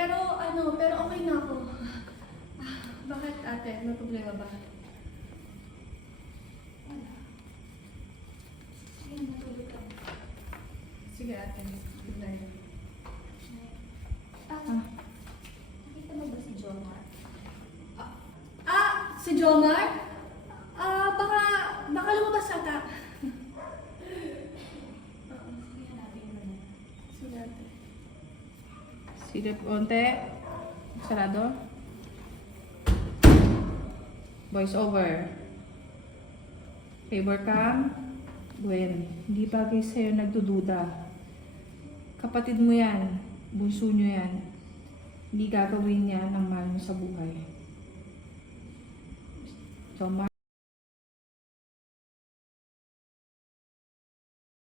pero okay na ako. Bakit ate? May problema ba? Wala. Sige, matulog ka. Sige ate, good night. Nakita mo ba si Jomar? Si Jomar? Baka lumabas ata. Sige, hanapin mo na. Sige ate. Silip konti. Sarado. Voice over. Favor cam. Gwen, hindi bagay sa'yo nagdududa. Kapatid mo yan. Bunso nyo yan. Hindi gagawin niya ng mahal mo sa buhay. Jomar.